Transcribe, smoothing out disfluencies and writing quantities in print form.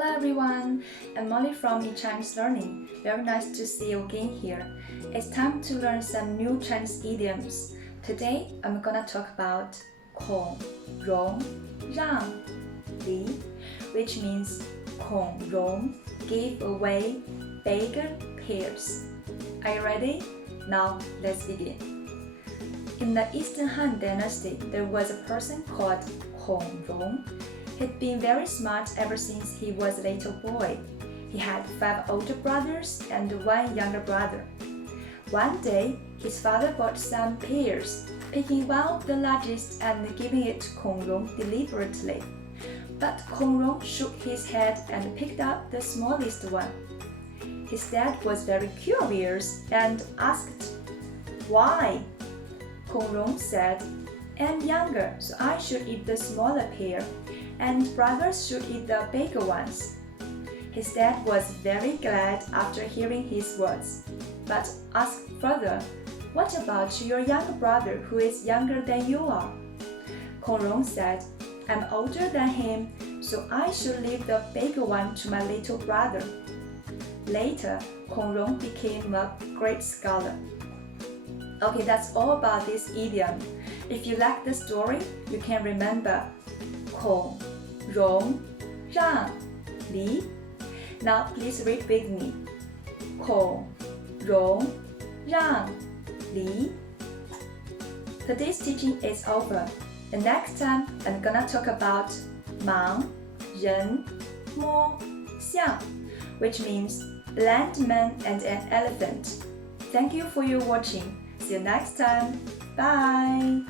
Hello everyone, I'm Molly from Chinese Learning. Very nice to see you again here. It's time to learn some new Chinese idioms. Today I'm gonna talk about Kong Rong让梨, which means Kong Rong gave away bigger Pears. Are you ready? Now let's begin. In the Eastern Han Dynasty, there was a person called Kong Rong. He'd been very smart ever since he was a little boy. He had 5 older brothers and 1 younger brother. One day, his father bought some pears, picking one of the largest and giving it to Kong Rong deliberately. But Kong Rong shook his head and picked up the smallest one. His dad was very curious and asked, "Why?" Kong Rong said, "I'm younger, so I should eat the smaller pear, and brothers should eat the bigger ones." His dad was very glad after hearing his words, but asked further, "What about your younger brother who is younger than you are?" Kong Rong said, "I'm older than him, so I should leave the bigger one to my little brother." Later, Kong Rong became a great scholar. Okay, that's all about this idiom. If you like the story, you can remember Kong Rong让梨. Now please read with me. Kong Rong让梨. Today's teaching is over. And next time, I'm gonna talk about 盲人摸象, which means blind man and an elephant. Thank you for your watching. See you next time. Bye!